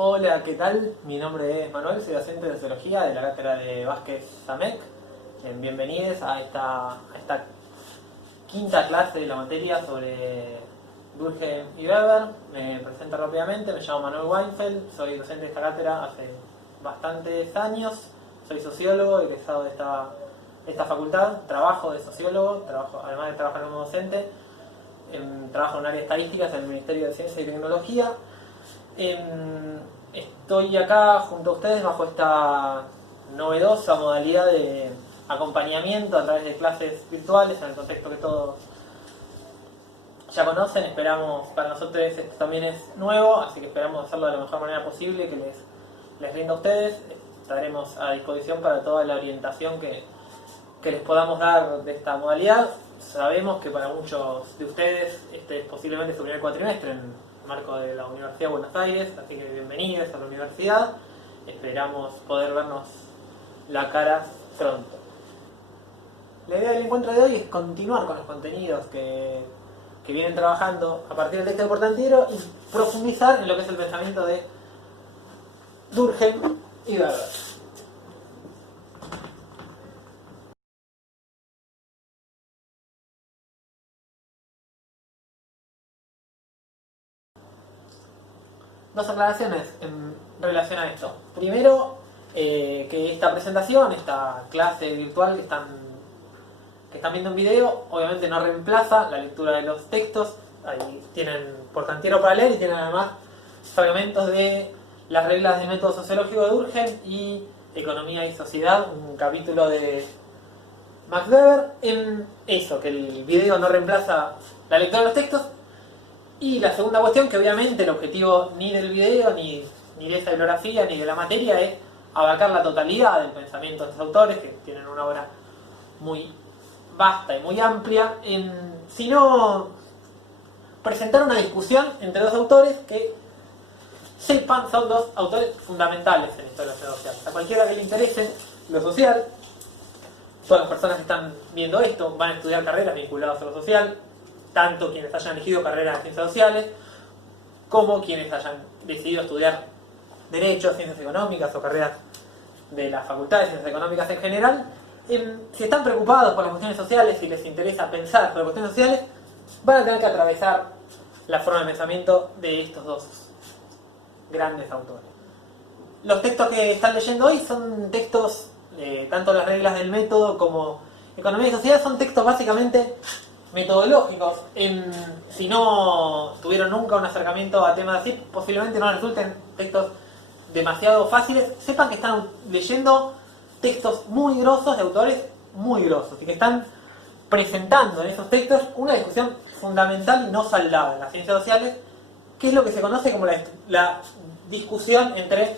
Hola, ¿qué tal? Mi nombre es Manuel, soy docente de Sociología de la cátedra de Vázquez Samec. Bienvenidos a esta quinta clase de la materia sobre Durkheim y Weber. Me presento rápidamente, me llamo Manuel Weinfeld, soy docente de esta cátedra hace bastantes años, soy sociólogo, egresado de esta facultad, trabajo de sociólogo, además de trabajar como docente, trabajo en un área de estadísticas en el Ministerio de Ciencia y Tecnología. Estoy acá junto a ustedes bajo esta novedosa modalidad de acompañamiento a través de clases virtuales en el contexto que todos ya conocen. Esperamos, para nosotros esto también es nuevo, así que esperamos hacerlo de la mejor manera posible, que les rinda a ustedes. Estaremos a disposición para toda la orientación que les podamos dar de esta modalidad. Sabemos que para muchos de ustedes este es posiblemente su primer cuatrimestre en el marco de la Universidad de Buenos Aires, así que bienvenidos a la universidad. Esperamos poder vernos la cara pronto. La idea del encuentro de hoy es continuar con los contenidos que vienen trabajando a partir del texto de Portantiero y profundizar en lo que es el pensamiento de Durkheim y Weber. Dos aclaraciones en relación a esto. Primero, que esta presentación, esta clase virtual que están viendo en video, obviamente no reemplaza la lectura de los textos. Ahí tienen Portantiero para leer y tienen además fragmentos de las reglas del método sociológico de Durkheim y Economía y Sociedad, un capítulo de Max Weber. En eso, que el video no reemplaza la lectura de los textos. Y la segunda cuestión, que obviamente el objetivo ni del video, ni de esta bibliografía, ni de la materia es abarcar la totalidad del pensamiento de estos autores, que tienen una obra muy vasta y muy amplia, sino presentar una discusión entre dos autores que son dos autores fundamentales en la historia de la social. A cualquiera que le interese lo social, todas las personas que están viendo esto van a estudiar carreras vinculadas a lo social, tanto quienes hayan elegido carreras de ciencias sociales, como quienes hayan decidido estudiar Derecho, Ciencias Económicas o carreras de la Facultad de Ciencias Económicas en general. Si están preocupados por las cuestiones sociales, si les interesa pensar sobre las cuestiones sociales, van a tener que atravesar la forma de pensamiento de estos dos grandes autores. Los textos que están leyendo hoy son textos, tanto las reglas del método como Economía y Sociedad, son textos básicamente metodológicos. Si no tuvieron nunca un acercamiento a temas así, posiblemente no les resulten textos demasiado fáciles. Sepan que están leyendo textos muy grosos de autores muy grosos y que están presentando en esos textos una discusión fundamental y no saldada en las ciencias sociales, que es lo que se conoce como la discusión entre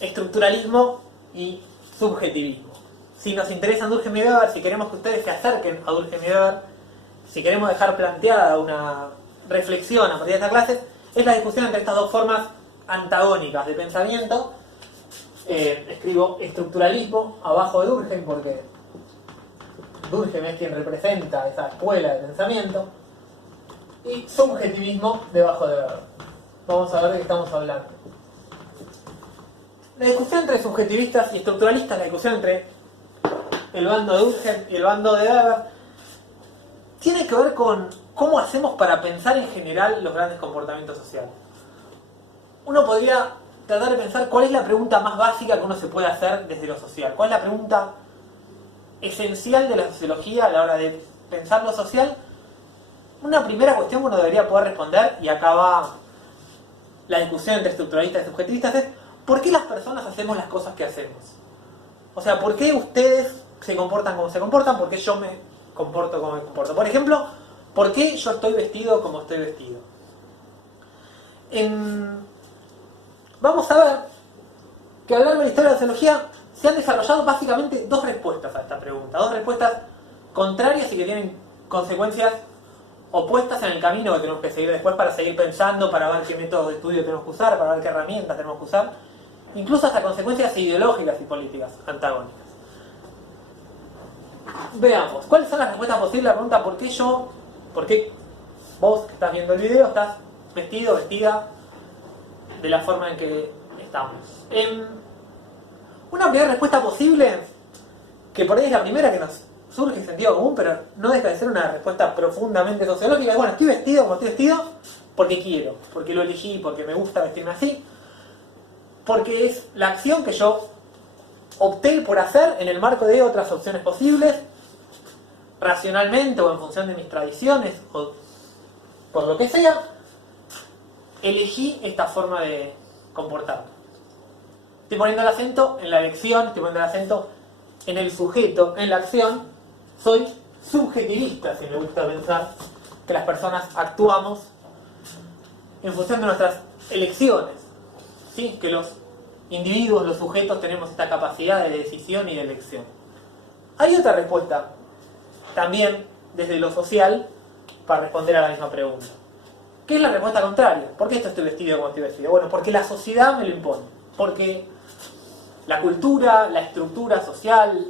estructuralismo y subjetivismo. Si nos interesan Durkheim y Weber, si queremos que ustedes se acerquen a Durkheim y Weber, si queremos dejar planteada una reflexión a partir de esta clase, es la discusión entre estas dos formas antagónicas de pensamiento. Escribo estructuralismo abajo de Durkheim porque Durkheim es quien representa esa escuela de pensamiento, y subjetivismo debajo de Weber. Vamos a ver de qué estamos hablando. La discusión entre subjetivistas y estructuralistas, la discusión entre el bando de Durkheim y el bando de Weber, tiene que ver con cómo hacemos para pensar en general los grandes comportamientos sociales. Uno podría tratar de pensar cuál es la pregunta más básica que uno se puede hacer desde lo social. ¿Cuál es la pregunta esencial de la sociología a la hora de pensar lo social? Una primera cuestión que uno debería poder responder, y acá va la discusión entre estructuralistas y subjetivistas, es ¿por qué las personas hacemos las cosas que hacemos? O sea, ¿por qué ustedes se comportan como se comportan? ¿Por qué yo me comporto como me comporto? Por ejemplo, ¿por qué yo estoy vestido como estoy vestido? Vamos a ver que a lo largo de la historia de la sociología se han desarrollado básicamente dos respuestas a esta pregunta. Dos respuestas contrarias y que tienen consecuencias opuestas en el camino que tenemos que seguir después para seguir pensando, para ver qué métodos de estudio tenemos que usar, para ver qué herramientas tenemos que usar, incluso hasta consecuencias ideológicas y políticas antagónicas. Veamos, ¿cuáles son las respuestas posibles a la pregunta ¿por qué vos que estás viendo el video estás vestido, vestida de la forma en que estamos. Una primera respuesta posible, que por ahí es la primera que nos surge en sentido común, pero no deja de ser una respuesta profundamente sociológica. Bueno, estoy vestido como estoy vestido porque quiero, porque lo elegí, porque me gusta vestirme así, porque es la acción que yo opté por hacer en el marco de otras opciones posibles, racionalmente o en función de mis tradiciones o por lo que sea, elegí esta forma de comportarme. Estoy poniendo el acento en la elección, estoy poniendo el acento en el sujeto, en la acción. Soy subjetivista, si me gusta pensar que las personas actuamos en función de nuestras elecciones, ¿sí? Que los individuos, los sujetos, tenemos esta capacidad de decisión y de elección. Hay otra respuesta, también desde lo social, para responder a la misma pregunta. ¿Qué es la respuesta contraria? ¿Por qué estoy vestido como estoy vestido? Bueno, porque la sociedad me lo impone. Porque la cultura, la estructura social,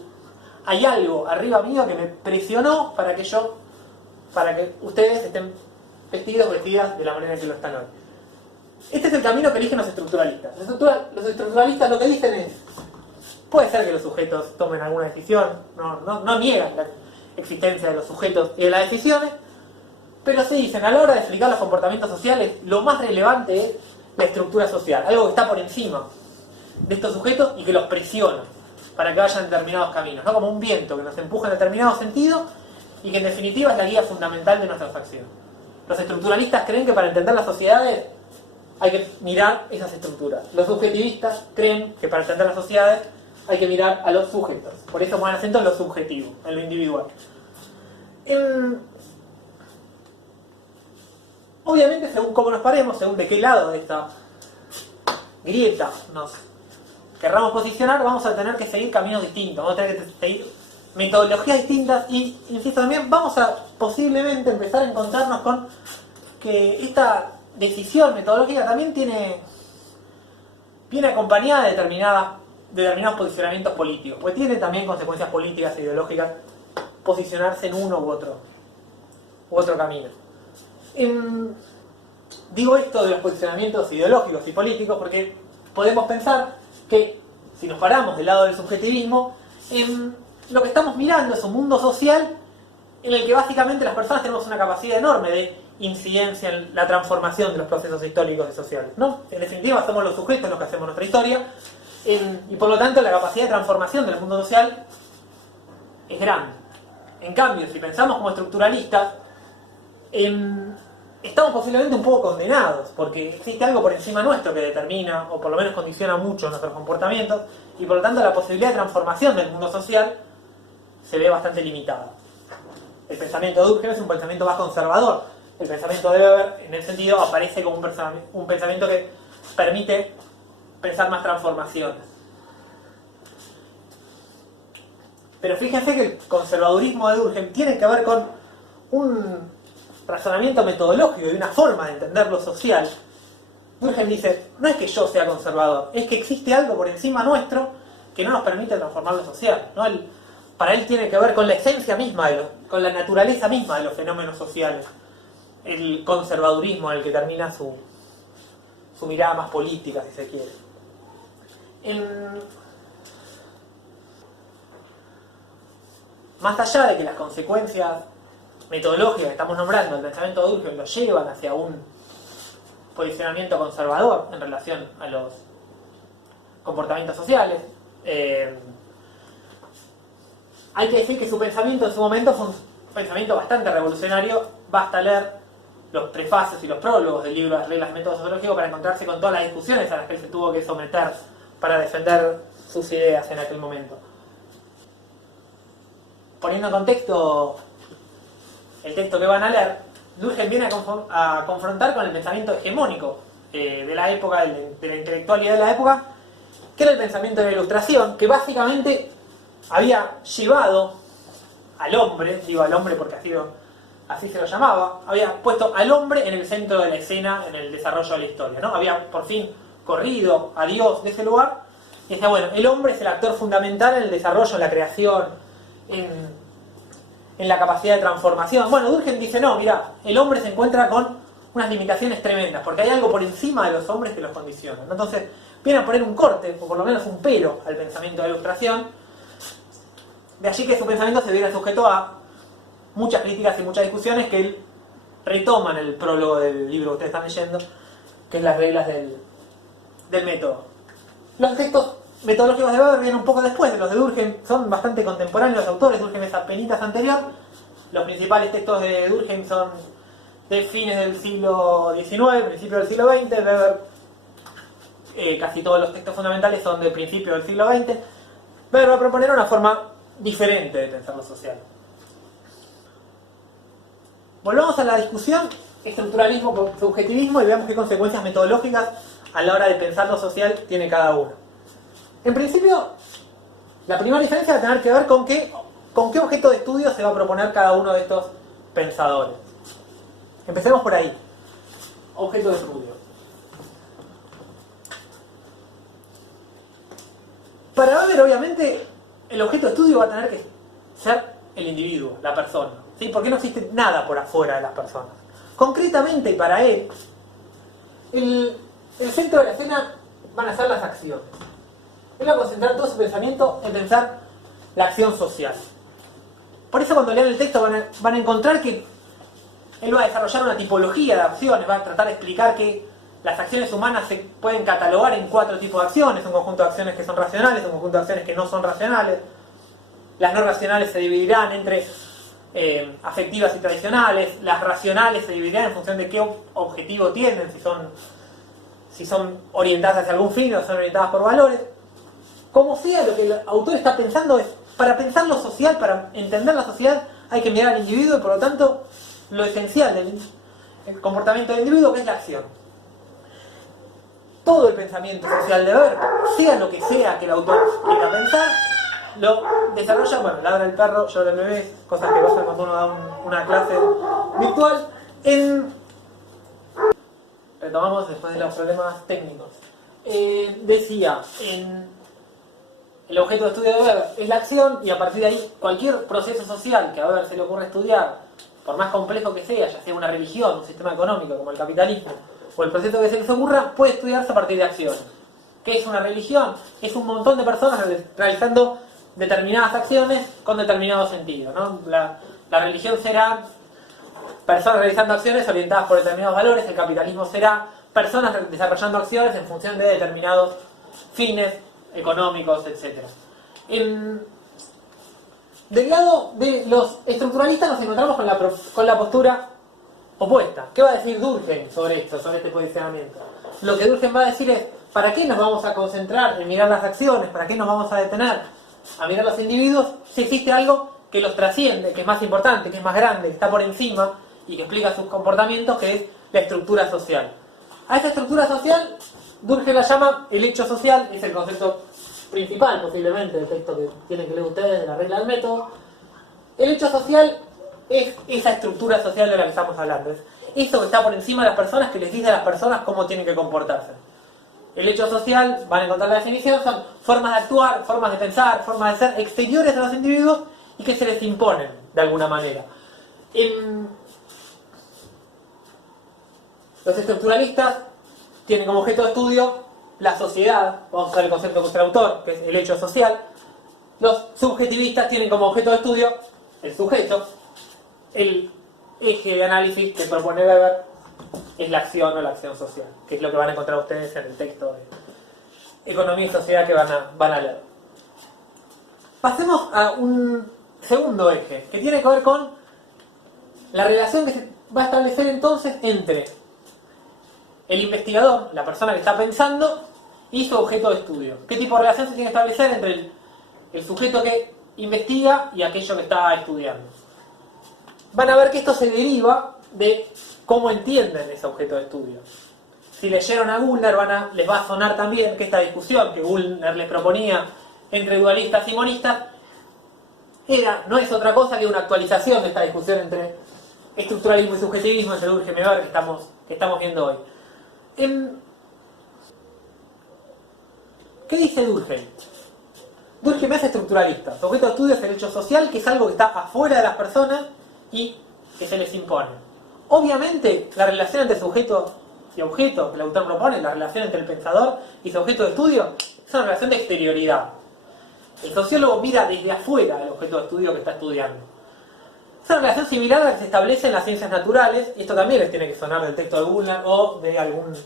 hay algo arriba mío que me presionó para que ustedes estén vestidos o vestidas de la manera en que lo están hoy. Este es el camino que eligen los estructuralistas. Los estructuralistas lo que dicen es, puede ser que los sujetos tomen alguna decisión, no niegan la existencia de los sujetos y de las decisiones, pero sí dicen, a la hora de explicar los comportamientos sociales, lo más relevante es la estructura social, algo que está por encima de estos sujetos y que los presiona para que vayan en determinados caminos, ¿no? Como un viento que nos empuja en determinado sentido y que en definitiva es la guía fundamental de nuestras acciones. Los estructuralistas creen que para entender las sociedades hay que mirar esas estructuras. Los subjetivistas creen que para entender las sociedades hay que mirar a los sujetos. Por eso ponen acento en lo subjetivo, en lo individual. Obviamente, según cómo nos paremos, según de qué lado de esta grieta nos querramos posicionar, vamos a tener que seguir caminos distintos, vamos a tener que seguir metodologías distintas y, insisto también, vamos a posiblemente empezar a encontrarnos con que esta decisión metodológica también viene acompañada de determinados posicionamientos políticos, pues tiene también consecuencias políticas e ideológicas posicionarse en uno u otro camino. Digo esto de los posicionamientos ideológicos y políticos porque podemos pensar que si nos paramos del lado del subjetivismo, lo que estamos mirando es un mundo social en el que básicamente las personas tenemos una capacidad enorme de incidencia en la transformación de los procesos históricos y sociales, ¿no? En definitiva somos los sujetos los que hacemos nuestra historia y por lo tanto la capacidad de transformación del mundo social es grande. En cambio, si pensamos como estructuralistas, estamos posiblemente un poco condenados, porque existe algo por encima nuestro que determina, o por lo menos condiciona mucho nuestros comportamientos, y por lo tanto la posibilidad de transformación del mundo social se ve bastante limitada. El pensamiento de Durkheim es un pensamiento más conservador. El pensamiento de Weber, en ese sentido, aparece como un pensamiento que permite pensar más transformaciones. Pero fíjense que el conservadurismo de Durkheim tiene que ver con un razonamiento metodológico y una forma de entender lo social. Durkheim dice, no es que yo sea conservador, es que existe algo por encima nuestro que no nos permite transformar lo social, ¿no? Para él tiene que ver con la esencia misma, con la naturaleza misma de los fenómenos sociales. El conservadurismo en el que termina su mirada más política, si se quiere. Más allá de que las consecuencias metodológicas que estamos nombrando del pensamiento de Durkheim lo llevan hacia un posicionamiento conservador en relación a los comportamientos sociales, hay que decir que su pensamiento en su momento fue un pensamiento bastante revolucionario. Basta leer los prefacios y los prólogos del libro Las reglas del método sociológico para encontrarse con todas las discusiones a las que él se tuvo que someter para defender sus ideas en aquel momento. Poniendo en contexto el texto que van a leer, Durkheim viene a confrontar con el pensamiento hegemónico de la época, de la intelectualidad de la época, que era el pensamiento de la Ilustración, que básicamente había llevado al hombre, digo al hombre porque así se lo llamaba, había puesto al hombre en el centro de la escena en el desarrollo de la historia, ¿no? Había por fin corrido a Dios de ese lugar y decía, bueno, el hombre es el actor fundamental en el desarrollo, en la creación, en la capacidad de transformación. Bueno, Durkheim dice, no, mira, el hombre se encuentra con unas limitaciones tremendas, porque hay algo por encima de los hombres que los condiciona, ¿no? Entonces, viene a poner un corte, o por lo menos un pero, al pensamiento de la Ilustración. De allí que su pensamiento se viera sujeto a muchas críticas y muchas discusiones que él retoma en el prólogo del libro que ustedes están leyendo, que es las reglas del método. Los textos metodológicos de Weber vienen un poco después de los de Durkheim, son bastante contemporáneos los autores. Durkheim es apenitas anterior. Los principales textos de Durkheim son de fines del siglo XIX, principios del siglo XX. Weber, casi todos los textos fundamentales son de principios del siglo XX. Weber va a proponer una forma diferente de pensar lo social. Volvamos a la discusión estructuralismo con subjetivismo y veamos qué consecuencias metodológicas a la hora de pensar lo social tiene cada uno. En principio, la primera diferencia va a tener que ver con qué objeto de estudio se va a proponer cada uno de estos pensadores. Empecemos por ahí. Objeto de estudio. Para Weber, obviamente, el objeto de estudio va a tener que ser el individuo, la persona, ¿sí? Porque no existe nada por afuera de las personas. Concretamente, para él, el centro de la escena van a ser las acciones. Él va a concentrar todo su pensamiento en pensar la acción social. Por eso cuando lean el texto van a encontrar que él va a desarrollar una tipología de acciones, va a tratar de explicar que las acciones humanas se pueden catalogar en 4 tipos de acciones: un conjunto de acciones que son racionales, un conjunto de acciones que no son racionales. Las no racionales se dividirán entre afectivas y tradicionales. Las racionales se dividirán en función de qué objetivo tienen, si son orientadas hacia algún fin o son orientadas por valores. Como sea, lo que el autor está pensando es, para pensar lo social, para entender la sociedad, hay que mirar al individuo y por lo tanto lo esencial del comportamiento del individuo, que es la acción. Todo el pensamiento social de Weber, sea lo que sea que el autor quiera pensar, lo desarrolla, bueno, ladra el perro, llora el bebé, cosas que pasan cuando uno da una clase virtual. Retomamos después de los problemas técnicos. Decía, el objeto de estudio de Weber es la acción, y a partir de ahí cualquier proceso social que a Weber se le ocurra estudiar, por más complejo que sea, ya sea una religión, un sistema económico como el capitalismo, o el proceso que se les ocurra, puede estudiarse a partir de acciones. ¿Qué es una religión? Es un montón de personas realizando determinadas acciones con determinado sentido, ¿no? La religión será personas realizando acciones orientadas por determinados valores. El capitalismo será personas desarrollando acciones en función de determinados fines económicos, etc. Del lado de los estructuralistas nos encontramos con la postura opuesta. ¿Qué va a decir Durkheim sobre esto, sobre este posicionamiento? Lo que Durkheim va a decir es: ¿para qué nos vamos a concentrar en mirar las acciones? ¿Para qué nos vamos a detener a mirar los individuos si existe algo que los trasciende, que es más importante, que es más grande, que está por encima y que explica sus comportamientos, que es la estructura social? A esa estructura social Durkheim la llama el hecho social. Es el concepto principal, posiblemente, del texto que tienen que leer ustedes, de la regla del método. El hecho social es esa estructura social de la que estamos hablando. Es eso que está por encima de las personas, que les dice a las personas cómo tienen que comportarse. El hecho social, van a encontrar la definición, son formas de actuar, formas de pensar, formas de ser exteriores a los individuos y que se les imponen de alguna manera. Los estructuralistas tienen como objeto de estudio la sociedad, vamos a usar el concepto que usa el autor, que es el hecho social. Los subjetivistas tienen como objeto de estudio el sujeto. El eje de análisis que propone Weber es la acción o la acción social, que es lo que van a encontrar ustedes en el texto de Economía y Sociedad que van a leer. Pasemos a un segundo eje, que tiene que ver con la relación que se va a establecer entonces entre el investigador, la persona que está pensando, y su objeto de estudio. ¿Qué tipo de relación se tiene que establecer entre el sujeto que investiga y aquello que está estudiando? Van a ver que esto se deriva de cómo entienden ese objeto de estudio. Si leyeron a Gulner, les va a sonar también que esta discusión que Gulner les proponía entre dualistas y monistas no es otra cosa que una actualización de esta discusión entre estructuralismo y subjetivismo, entre Durkheim y Weber, que estamos viendo hoy. ¿Qué dice Durkheim? Durkheim es estructuralista. Su objeto de estudio es el hecho social, que es algo que está afuera de las personas y que se les impone. Obviamente, la relación entre sujeto y objeto que el autor propone, la relación entre el pensador y su objeto de estudio, es una relación de exterioridad. El sociólogo mira desde afuera el objeto de estudio que está estudiando. Es una relación similar a la que se establece en las ciencias naturales, y esto también les tiene que sonar del texto de Bullard o de algún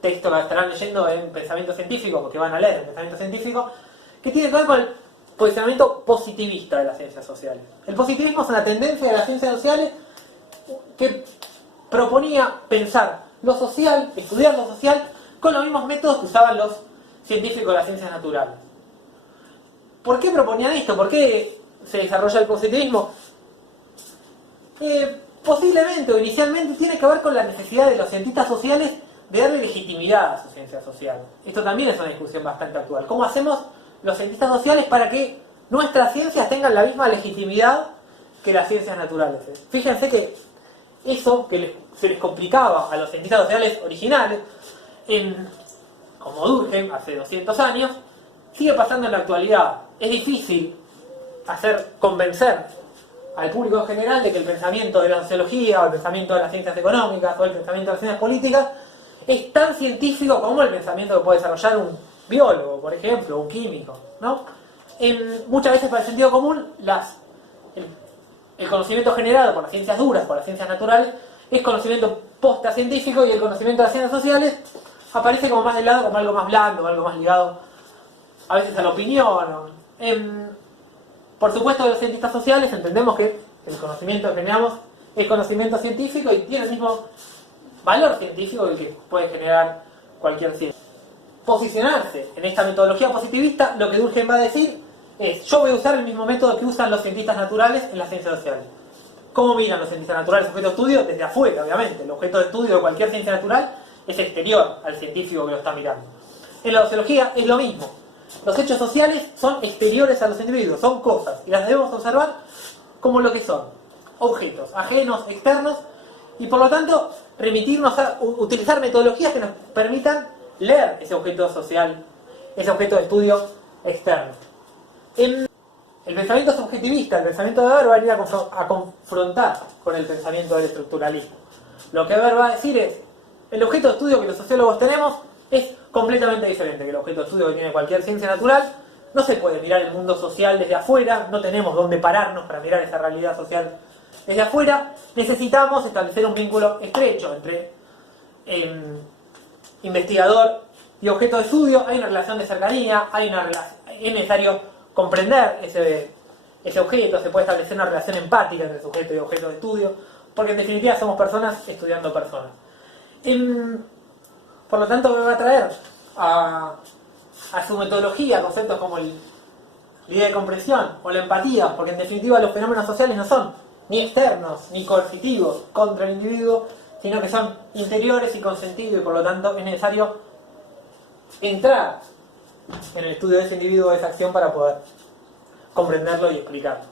texto que estarán leyendo en pensamiento científico, porque van a leer en pensamiento científico, que tiene que ver con el posicionamiento positivista de las ciencias sociales. El positivismo es una tendencia de las ciencias sociales que proponía pensar lo social, estudiar lo social, con los mismos métodos que usaban los científicos de las ciencias naturales. ¿Por qué proponían esto? ¿Por qué se desarrolla el positivismo? Posiblemente o inicialmente tiene que ver con la necesidad de los cientistas sociales de darle legitimidad a su ciencia social. Esto también es una discusión bastante actual. ¿Cómo hacemos los cientistas sociales para que nuestras ciencias tengan la misma legitimidad que las ciencias naturales? Fíjense que eso que se les complicaba a los cientistas sociales originales, como Durkheim hace 200 años, sigue pasando en la actualidad. Es difícil convencer al público en general de que el pensamiento de la sociología o el pensamiento de las ciencias económicas o el pensamiento de las ciencias políticas es tan científico como el pensamiento que puede desarrollar un biólogo, por ejemplo, un químico, ¿no? Muchas veces para el sentido común el conocimiento generado por las ciencias duras, por las ciencias naturales, es conocimiento posta-científico, y el conocimiento de las ciencias sociales aparece como más del lado, como algo más blando, algo más ligado a veces a la opinión. Por supuesto, los cientistas sociales entendemos que el conocimiento que generamos es conocimiento científico y tiene el mismo valor científico que puede generar cualquier ciencia. Posicionarse en esta metodología positivista, lo que Durkheim va a decir es: yo voy a usar el mismo método que usan los cientistas naturales en las ciencias sociales. ¿Cómo miran los cientistas naturales el objeto de estudio? Desde afuera, obviamente. El objeto de estudio de cualquier ciencia natural es exterior al científico que lo está mirando. En la sociología es lo mismo. Los hechos sociales son exteriores a los individuos, son cosas, y las debemos observar como lo que son: objetos, ajenos, externos, y por lo tanto remitirnos a utilizar metodologías que nos permitan leer ese objeto social, ese objeto de estudio externo. El pensamiento subjetivista, el pensamiento de Weber, va a venir a confrontar con el pensamiento del estructuralismo. Lo que Weber va a decir es: el objeto de estudio que los sociólogos tenemos es completamente diferente que el objeto de estudio que tiene cualquier ciencia natural. No se puede mirar el mundo social desde afuera, no tenemos dónde pararnos para mirar esa realidad social desde afuera. Necesitamos establecer un vínculo estrecho entre investigador y objeto de estudio. Hay una relación de cercanía, es necesario comprender ese objeto, se puede establecer una relación empática entre sujeto y objeto de estudio, porque en definitiva somos personas estudiando personas. Por lo tanto, me va a traer a su metodología conceptos como la idea de comprensión o la empatía, porque en definitiva los fenómenos sociales no son ni externos ni coercitivos contra el individuo, sino que son interiores y con sentido, y por lo tanto es necesario entrar en el estudio de ese individuo, de esa acción, para poder comprenderlo y explicarlo.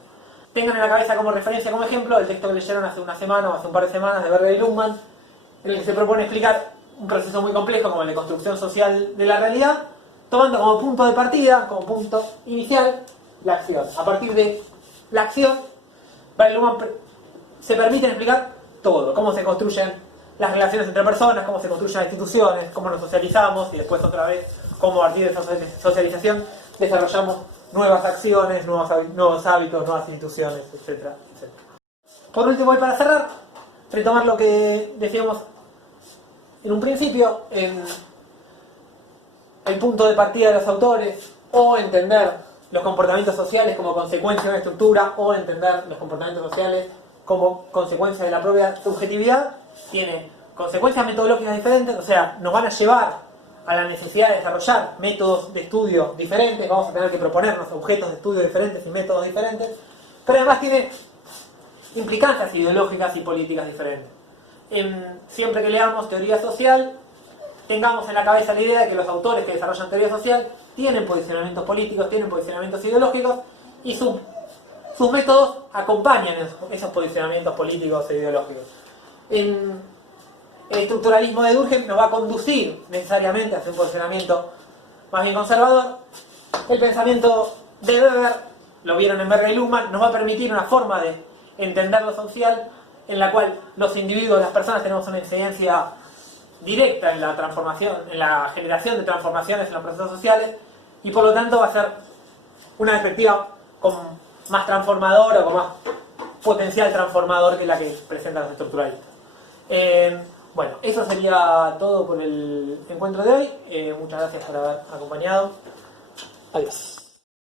Tengan en la cabeza como referencia, como ejemplo, el texto que leyeron hace una semana o hace un par de semanas de Berger y Luhmann, en el que se propone explicar un proceso muy complejo como el de construcción social de la realidad, tomando como punto de partida, como punto inicial, la acción. A partir de la acción, Berger y Luhmann se permiten explicar todo: cómo se construyen las relaciones entre personas, cómo se construyen las instituciones, cómo nos socializamos, y después otra vez cómo a partir de esa socialización desarrollamos nuevas acciones, nuevos hábitos, nuevas instituciones, etcétera, etcétera. Por último, y para cerrar, retomar lo que decíamos en un principio, el punto de partida de los autores, o entender los comportamientos sociales como consecuencia de una estructura, o entender los comportamientos sociales como consecuencia de la propia subjetividad, tiene consecuencias metodológicas diferentes, o sea, nos van a llevar a la necesidad de desarrollar métodos de estudio diferentes, vamos a tener que proponernos objetos de estudio diferentes y métodos diferentes, pero además tiene implicancias ideológicas y políticas diferentes. Siempre que leamos teoría social, tengamos en la cabeza la idea de que los autores que desarrollan teoría social tienen posicionamientos políticos, tienen posicionamientos ideológicos, y sus métodos acompañan esos posicionamientos políticos e ideológicos. El estructuralismo de Durkheim nos va a conducir necesariamente hacia un posicionamiento más bien conservador. El pensamiento de Weber, lo vieron en Berger y Luhmann, nos va a permitir una forma de entender lo social en la cual los individuos, las personas tenemos una incidencia directa en la transformación, en la generación de transformaciones en los procesos sociales, y por lo tanto va a ser una perspectiva más transformadora o con más potencial transformador que la que presentan los estructuralistas. Bueno, eso sería todo por el encuentro de hoy. Muchas gracias por haber acompañado. Adiós.